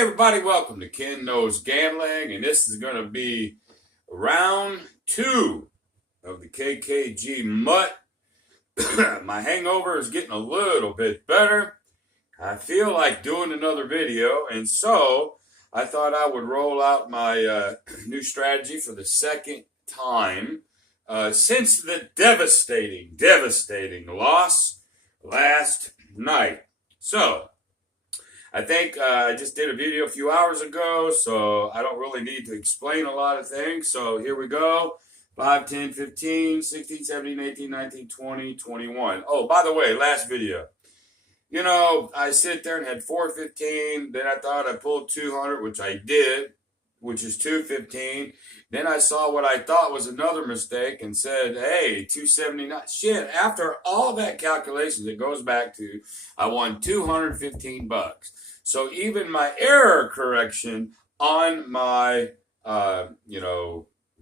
Hey everybody, welcome to Kenknowsgambling, and this is going to be round 2 of the KKG Mut. My hangover is getting a little bit better. I feel like doing another video, and so I thought I would roll out my new strategy for the second time since the devastating loss last night. So I think I just did a video a few hours ago, so I don't really need to explain a lot of things. So here we go. 5, 10, 15, 16, 17, 18, 19, 20, 21. Oh, by the way, last video. You know, I sit there and had 415. Then I thought I pulled 200, which I did, which is 215. Then I saw what I thought was another mistake and said, hey, 279. Shit, after all that calculations, it goes back to I won 215 bucks. So even my error correction on my,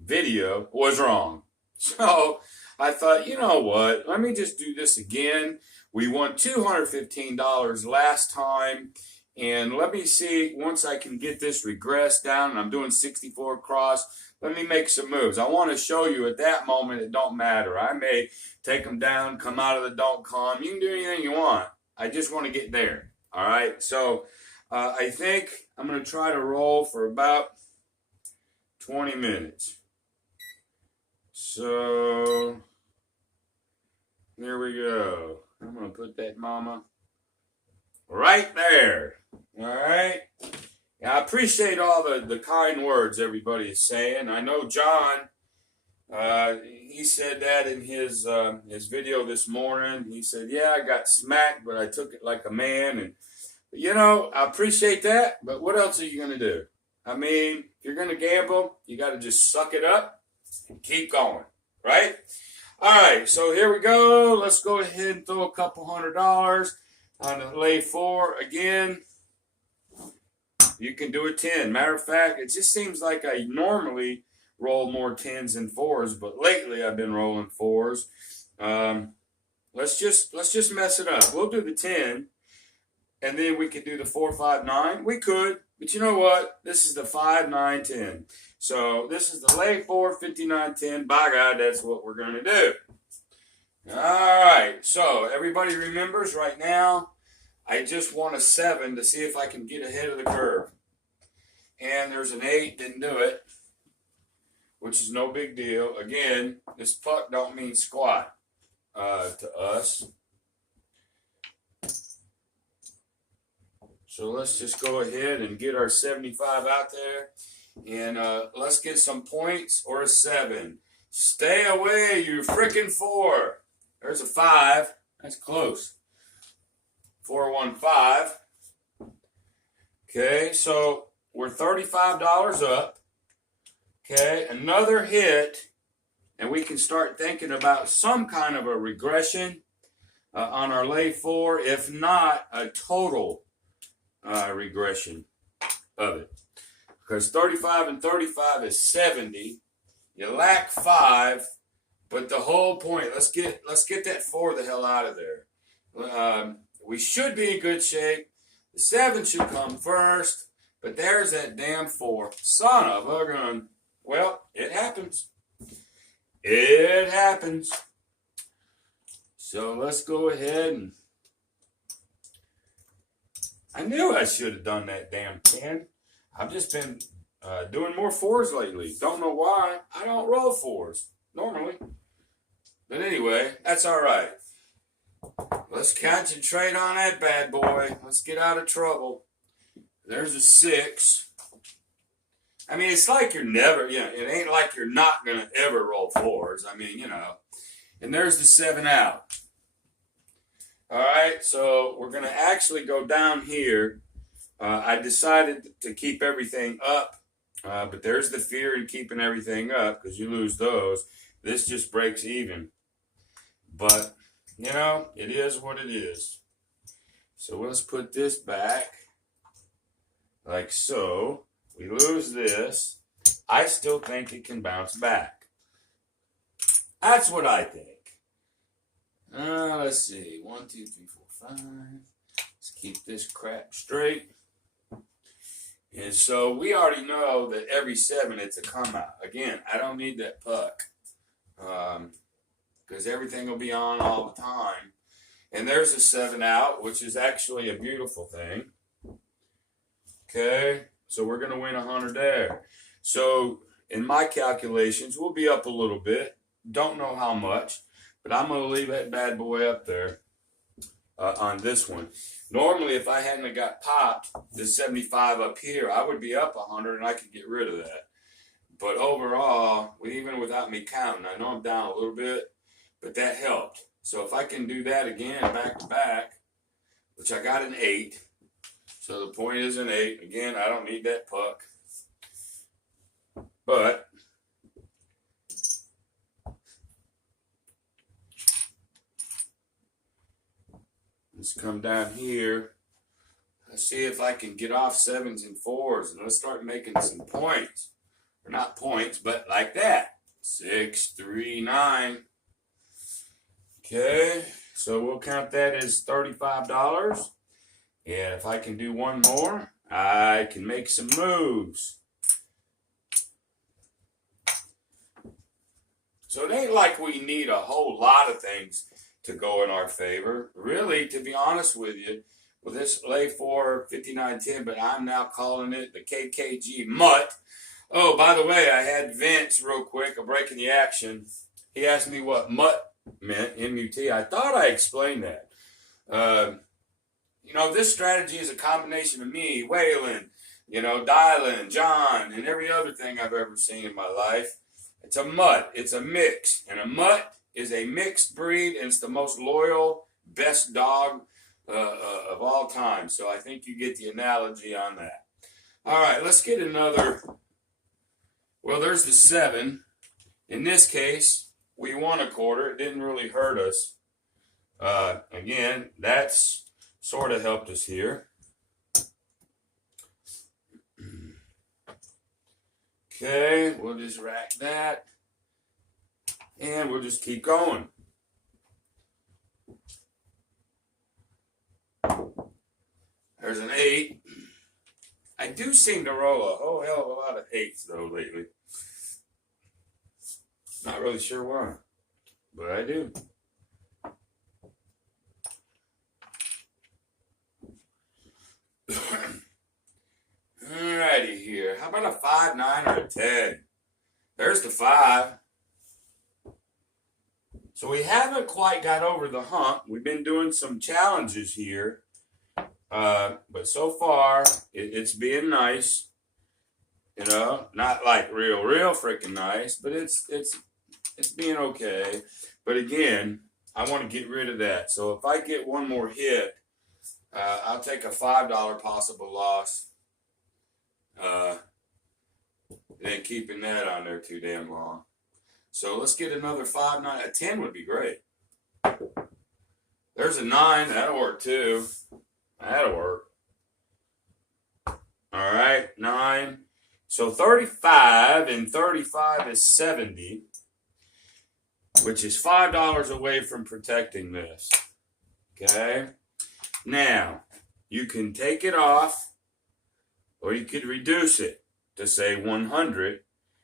video was wrong. So I thought, you know what? Let me just do this again. We won $215 last time. And let me see, once I can get this regress down, and I'm doing 64 cross, let me make some moves. I want to show you at that moment it don't matter. I may take them down, come out of the don't come. You can do anything you want. I just want to get there. All right? So I think I'm going to try to roll for about 20 minutes. So here we go. I'm going to put that mama right there. All right. Yeah, I appreciate all the kind words everybody is saying. I know John, he said that in his video this morning. He said, yeah, I got smacked, but I took it like a man. And, you know, I appreciate that, but what else are you going to do? I mean, if you're going to gamble, you got to just suck it up and keep going, right? All right, so here we go. Let's go ahead and throw a couple $100 on the lay 4 again. You can do a 10. Matter of fact, it just seems like I normally roll more 10s than 4s, but lately I've been rolling 4s. Let's just mess it up. We'll do the 10, and then we could do the 4, 5, 9. We could, but you know what? This is the 5, 9, 10. So this is the lay 4, 59, 10. By God, that's what we're going to do. All right, so everybody remembers right now, I just want a 7 to see if I can get ahead of the curve. And there's an 8, didn't do it, which is no big deal. Again, this puck don't mean squat to us. So let's just go ahead and get our 75 out there. And let's get some points or a 7. Stay away, you frickin' 4. There's a 5. That's close. 415. Okay, so we're $35 up. Okay, another hit, and we can start thinking about some kind of a regression on our lay 4, if not a total regression of it. Because 35 and 35 is 70. You lack 5, but the whole point, let's get that 4 the hell out of there. We should be in good shape. The 7 should come first, but there's that damn 4. Son of a gun. Well, it happens. It happens. So let's go ahead and I knew I should have done that damn 10. I've just been doing more 4s lately. Don't know why. I don't roll 4s normally. But anyway, that's all right. Let's concentrate on that bad boy. Let's get out of trouble. There's a 6. I mean, it's like you're never, it ain't like you're not going to ever roll 4s. I mean, And there's the 7 out. All right, so we're going to actually go down here. I decided to keep everything up, but there's the fear in keeping everything up because you lose those. This just breaks even. But, it is what it is. So let's put this back like so. We lose this. I still think it can bounce back. That's what I think. Let's see. 1, 2, 3, 4, 5. Let's keep this crap straight. And so we already know that every 7 it's a come out. Again, I don't need that puck because everything will be on all the time. And there's a 7 out, which is actually a beautiful thing. Okay, so we're going to win 100 there. So in my calculations, we'll be up a little bit. Don't know how much, but I'm going to leave that bad boy up there on this one. Normally, if I hadn't got popped, this 75 up here, I would be up 100 and I could get rid of that. But overall, even without me counting, I know I'm down a little bit, but that helped. So if I can do that again back to back, which I got an 8. So the point is an 8. Again, I don't need that puck. But let's come down here. Let's see if I can get off 7s and 4s. And let's start making some points. Or not points, but like that. 6, 3, 9. Okay, so we'll count that as $35. And if I can do one more, I can make some moves. So it ain't like we need a whole lot of things to go in our favor. Really, to be honest with you, with this lay 4, 59.10, but I'm now calling it the KKG Mut. Oh, by the way, I had Vince real quick, a break in the action. He asked me what Mut meant, M-U-T. I thought I explained that. You know, this strategy is a combination of me, Waylon, you know, Dylan, John, and every other thing I've ever seen in my life. It's a mutt. It's a mix. And a mutt is a mixed breed, and it's the most loyal, best dog of all time. So I think you get the analogy on that. All right, let's get another. Well, there's the 7. In this case, we won a quarter. It didn't really hurt us. Again, that's sort of helped us here. Okay, we'll just rack that. And we'll just keep going. There's an 8. I do seem to roll a whole hell of a lot of 8s, though, lately. Not really sure why, but I do. Alrighty here. How about a 5, 9, or a 10? There's the 5. So we haven't quite got over the hump. We've been doing some challenges here. But so far, it's being nice. You know, not like real freaking nice, but it's being okay. But again, I want to get rid of that. So if I get one more hit, I'll take a $5 possible loss. Than keeping that on there too damn long. So let's get another 5, 9. A 10 would be great. There's a 9. That'll work too. That'll work. All right, 9. So 35, and 35 is 70, which is $5 away from protecting this. Okay? Now, you can take it off, or you could reduce it to say 100.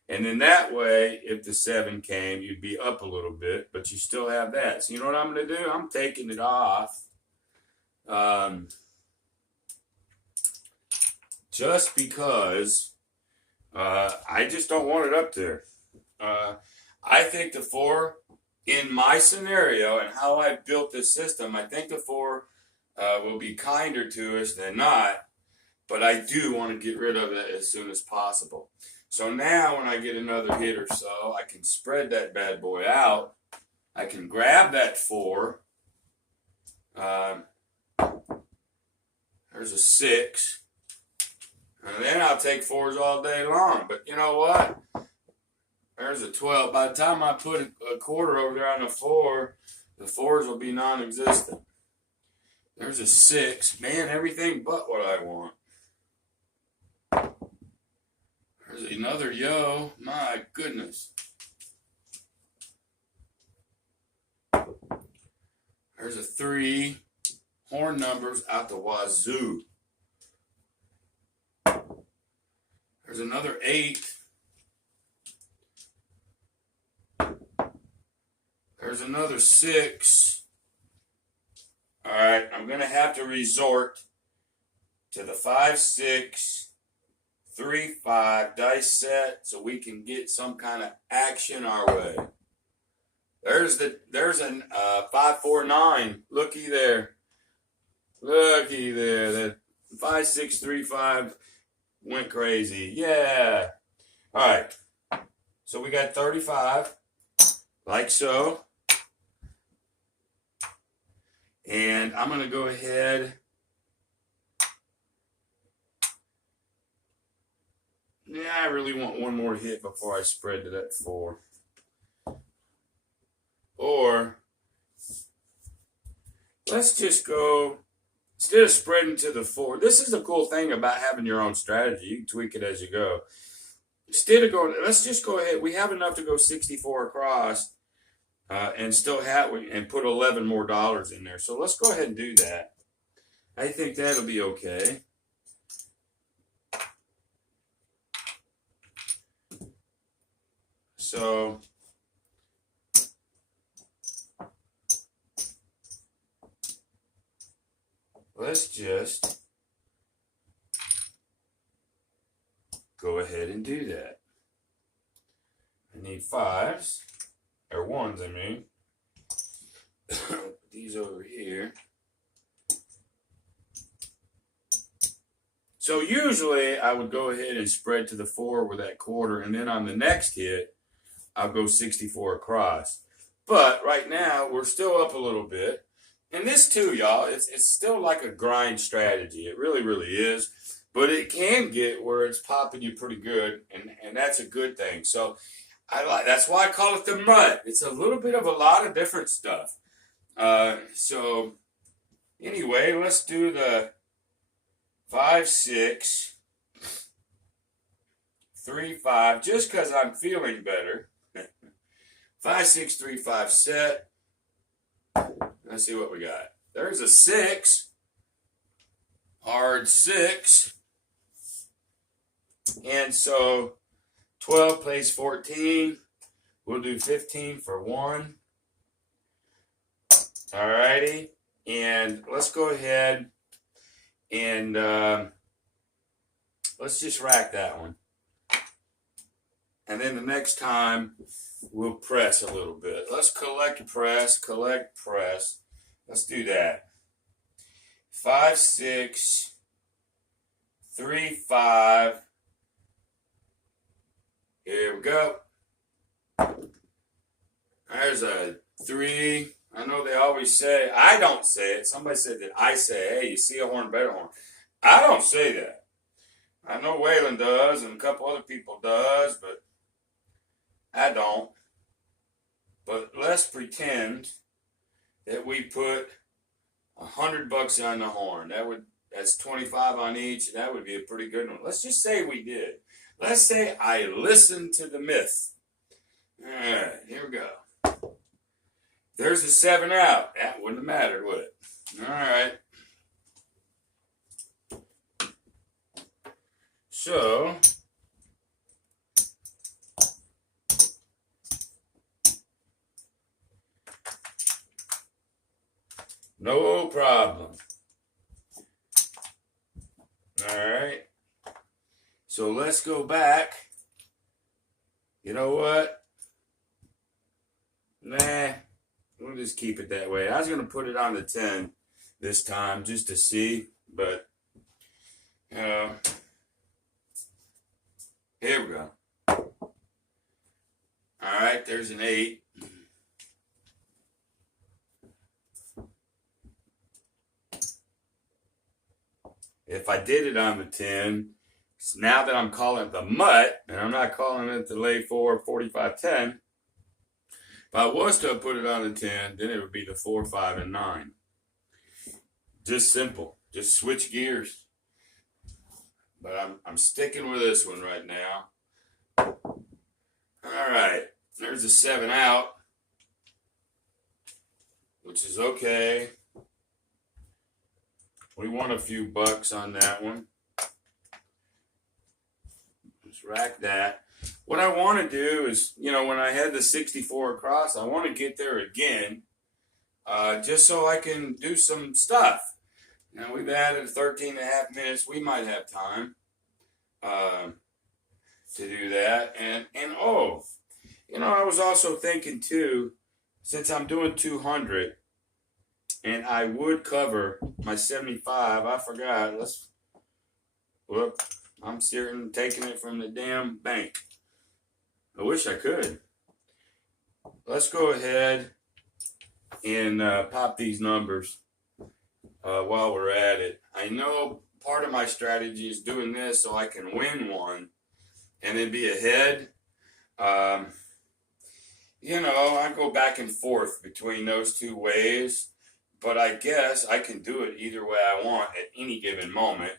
And then that way, if the 7 came, you'd be up a little bit, but you still have that. So you know what I'm going to do? I'm taking it off. Just because I just don't want it up there. I think the 4, in my scenario and how I built this system, I think the 4 will be kinder to us than not. But I do want to get rid of it as soon as possible. So now when I get another hit or so, I can spread that bad boy out. I can grab that 4. There's a 6. And then I'll take 4s all day long. But you know what? There's a 12. By the time I put a quarter over there on the 4, the 4s will be non-existent. There's a 6. Man, everything but what I want. There's another yo. My goodness. There's a 3. Horn numbers out the wazoo. There's another 8. There's another 6. All right, I'm going to have to resort to the 5, 6, 3, 5 dice set so we can get some kind of action our way. There's a 5, 4, 9. Looky there. Looky there. That 5, 6, 3, 5 went crazy. Yeah. All right. So we got 35, like so. And I'm going to go ahead. Yeah, I really want one more hit before I spread to that 4. Or let's just go, instead of spreading to the 4, this is the cool thing about having your own strategy. You can tweak it as you go. Instead of going, let's just go ahead. We have enough to go 64 across and still have, and put $11 more in there. So let's go ahead and do that. I think that'll be okay. So let's just go ahead and do that. I need 5s, or 1s, I mean. Put these over here. So usually I would go ahead and spread to the 4 with that quarter, and then on the next hit, I'll go 64 across. But right now, we're still up a little bit. And this too, y'all, it's still like a grind strategy. It really, really is. But it can get where it's popping you pretty good, and that's a good thing. So that's why I call it the Mut. It's a little bit of a lot of different stuff. So anyway, let's do the 5, 6, 3, 5, just because I'm feeling better. 5, 6, 3, 5 set. Let's see what we got. There's a 6. Hard 6. And so 12 plays 14. We'll do 15 for 1. Alrighty. And let's go ahead and let's just rack that one. And then the next time, we'll press a little bit. Let's collect press. Let's do that. 5, 6, 3, 5. Here we go. There's a 3. I know they always say, I don't say it. Somebody said that I say, hey, you see a horn, bet a horn. I don't say that. I know Waylon does and a couple other people does, but I don't. But let's pretend that we put $100 on the horn. That's 25 on each. That would be a pretty good one. Let's just say we did. Let's say I listened to the myth. All right, here we go. There's a 7 out. That wouldn't have mattered, would it? All right. So no problem. All right. So let's go back. You know what? Nah, we'll just keep it that way. I was going to put it on the 10 this time just to see, but here we go. All right, there's an 8. If I did it on the 10, now that I'm calling it the Mut, and I'm not calling it the lay 4, 45, 10, if I was to put it on the 10, then it would be the 4, 5, and 9. Just simple. Just switch gears. But I'm sticking with this one right now. All right. There's a 7 out, which is okay. We won a few bucks on that one. Just rack that. What I want to do is, when I had the 64 across, I want to get there again, just so I can do some stuff. Now, we've added 13 and a half minutes. We might have time to do that. And I was also thinking, too, since I'm doing 200, and I would cover my 75, I forgot. I'm taking it from the damn bank. I wish I could. Let's go ahead and pop these numbers while we're at it. I know part of my strategy is doing this so I can win one and then be ahead. I go back and forth between those two ways, but I guess I can do it either way I want at any given moment.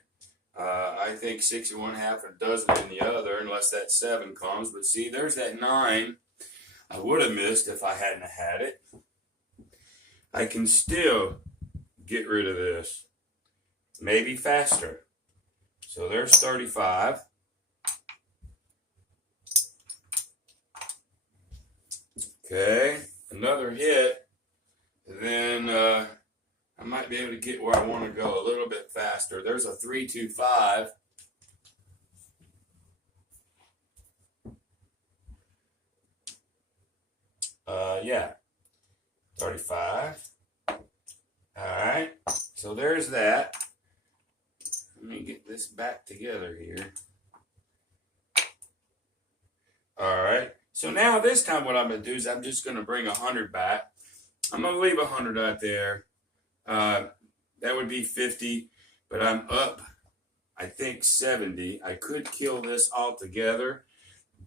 I think 61 half a dozen in the other, unless that 7 comes. But see, there's that 9 I would have missed if I hadn't had it. I can still get rid of this. Maybe faster. So there's 35. Okay, another hit. Then I might be able to get where I want to go a little bit faster. There's a 325. Yeah, 35. All right, so there's that. Let me get this back together here. All right, so now this time what I'm going to do is I'm just going to bring 100 back. I'm going to leave 100 out there. That would be 50, but I'm up, I think, 70. I could kill this altogether,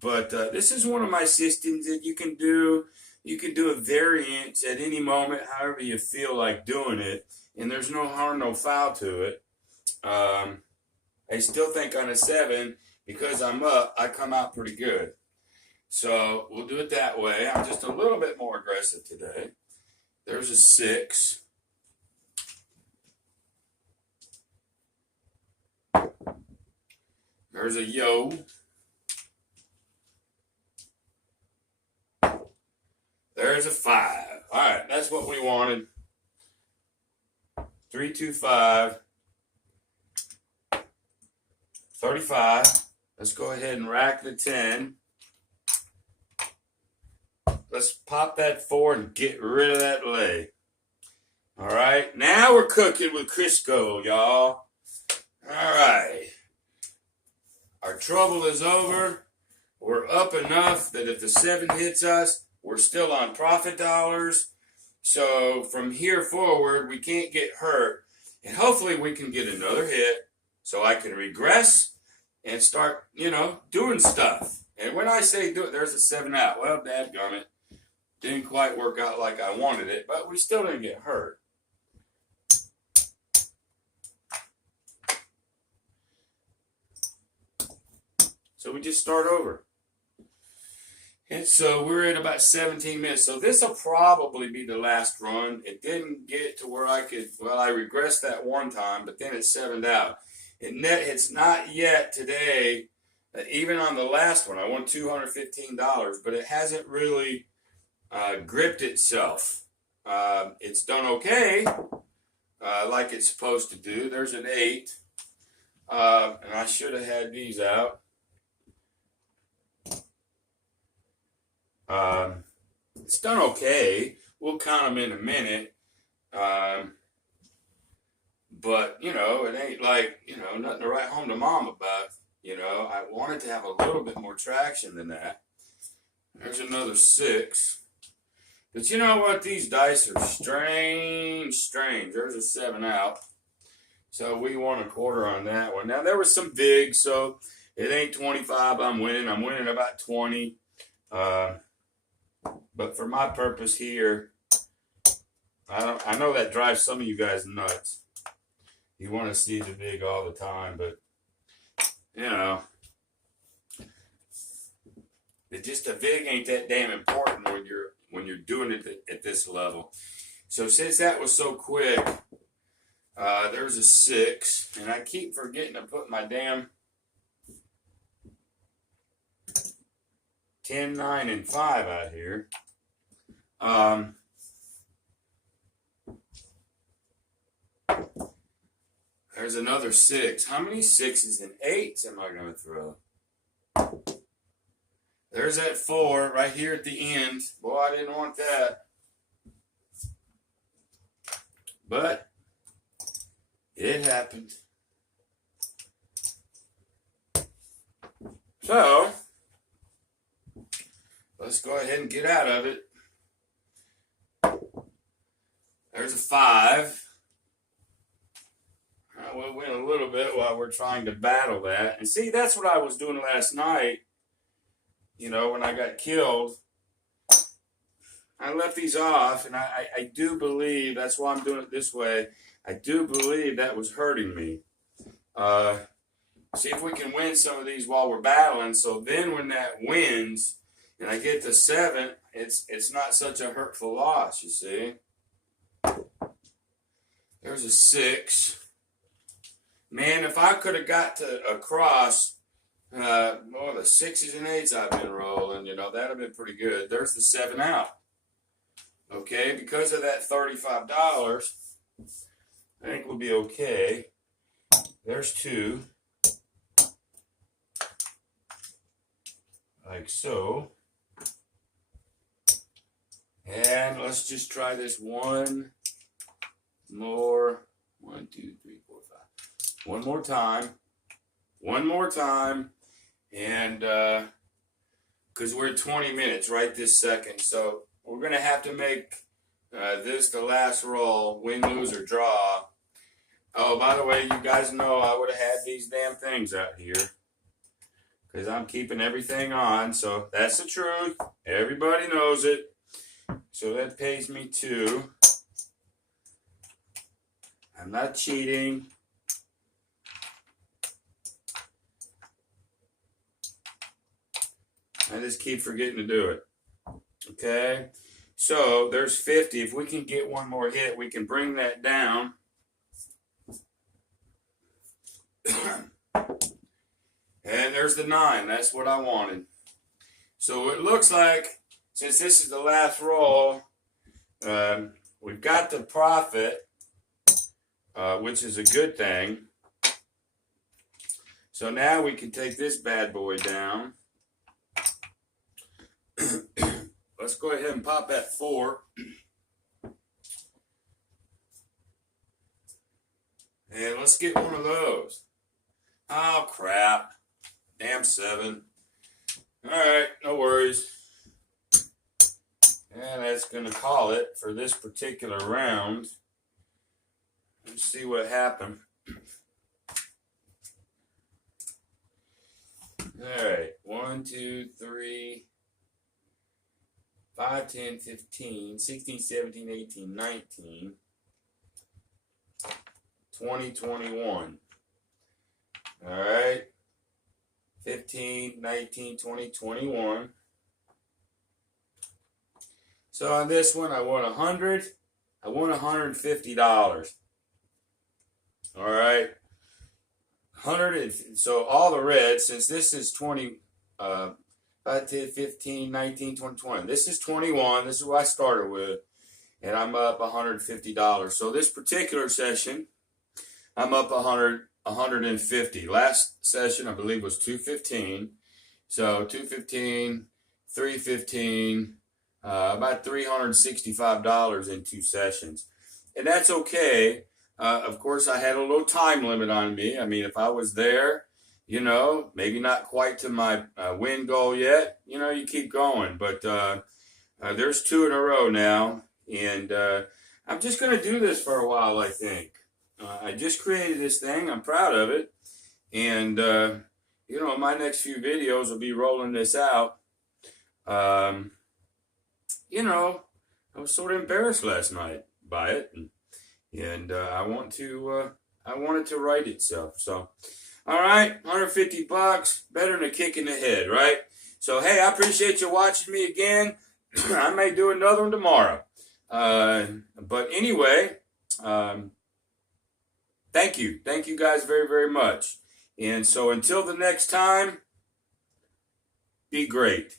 but this is one of my systems that you can do. You can do a variance at any moment, however you feel like doing it, and there's no harm, no foul to it. I still think on a 7, because I'm up, I come out pretty good. So we'll do it that way. I'm just a little bit more aggressive today. There's a 6. There's a yo. There's a 5. All right, that's what we wanted. 325. 35. Let's go ahead and rack the 10. Let's pop that 4 and get rid of that leg. All right, now we're cooking with Crisco, y'all. All right. Our trouble is over. We're up enough that if the 7 hits us, we're still on profit dollars. So from here forward, we can't get hurt. And hopefully we can get another hit so I can regress and start, doing stuff. And when I say do it, there's a 7 out. Well, dadgummit. Didn't quite work out like I wanted it, but we still didn't get hurt. So we just start over. And so we're at about 17 minutes. So this will probably be the last run. It didn't get to where I regressed that one time, but then it 7'd out. It's not yet today, even on the last one, I won $215, but it hasn't really gripped itself. It's done okay, like it's supposed to do. There's an 8, and I should have had these out. It's done okay. We'll count them in a minute. But, it ain't like, nothing to write home to mom about. I wanted to have a little bit more traction than that. There's another 6. But you know what? These dice are strange. There's a 7 out. So we won a quarter on that one. Now, there was some vig, so it ain't 25 I'm winning. I'm winning about 20. But for my purpose here, I know that drives some of you guys nuts. You want to see the vig all the time, but, the vig ain't that damn important when you're doing it at this level. So since that was so quick, there's a 6, and I keep forgetting to put my damn 10, 9, and 5 out here. There's another 6. How many 6s and 8s am I going to throw? There's that 4 right here at the end. Boy, I didn't want that. But it happened. So, let's go ahead and get out of it. There's a 5. We'll win a little bit while we're trying to battle that. And see, that's what I was doing last night. You know, when I got killed, I left these off, and I do believe, that's why I'm doing it this way, I do believe that was hurting me. See if we can win some of these while we're battling, so then when that wins, and I get to 7, it's not such a hurtful loss, you see. There's a 6. Man, if I could have got to across the 6s and 8s I've been rolling, you know, that'd have been pretty good. There's the 7 out. Okay, because of that $35, I think we'll be okay. There's 2. Like so. And let's just try this one more. 1, 2, 3, 4, 5. One more time. One more time. And because we're at 20 minutes right this second. So we're going to have to make this the last roll. Win, lose, or draw. Oh, by the way, you guys know I would have had these damn things out here. Because I'm keeping everything on. So that's the truth. Everybody knows it. So that pays me 2. I'm not cheating. I just keep forgetting to do it. Okay. So there's 50. If we can get one more hit, we can bring that down. And there's the 9. That's what I wanted. So it looks like, since this is the last roll, we've got the profit, which is a good thing. So now we can take this bad boy down. Let's go ahead and pop that 4. And let's get one of those. Oh, crap. Damn 7. Alright, no worries. And that's going to call it for this particular round. Let's see what happened. Alright, 1, 2, 3, 5, 10, 15, 16, 17, 18, 19, 20, 21. Alright. 15, 19, 20, 21. So on this one, I won 100. I won $150. All right. 100. So all the reds, since this is 20, 5, 10, 15, 19, 20, 20. This is 21. This is what I started with. And I'm up $150. So this particular session, I'm up 150. Last session, I believe, was 215. So 215, 315, about $365 in 2 sessions. And that's okay. Of course, I had a little time limit on me. I mean, if I was there, you know, maybe not quite to my win goal yet, you know, you keep going. But there's 2 in a row now. And I'm just going to do this for a while, I think. I just created this thing. I'm proud of it. And, you know, my next few videos will be rolling this out. You know, I was sort of embarrassed last night by it. And I want it to right itself. So, all right, $150, better than a kick in the head, right? So, hey, I appreciate you watching me again. I may do another one tomorrow. But anyway, thank you. Thank you guys very, very much. And so until the next time, be great.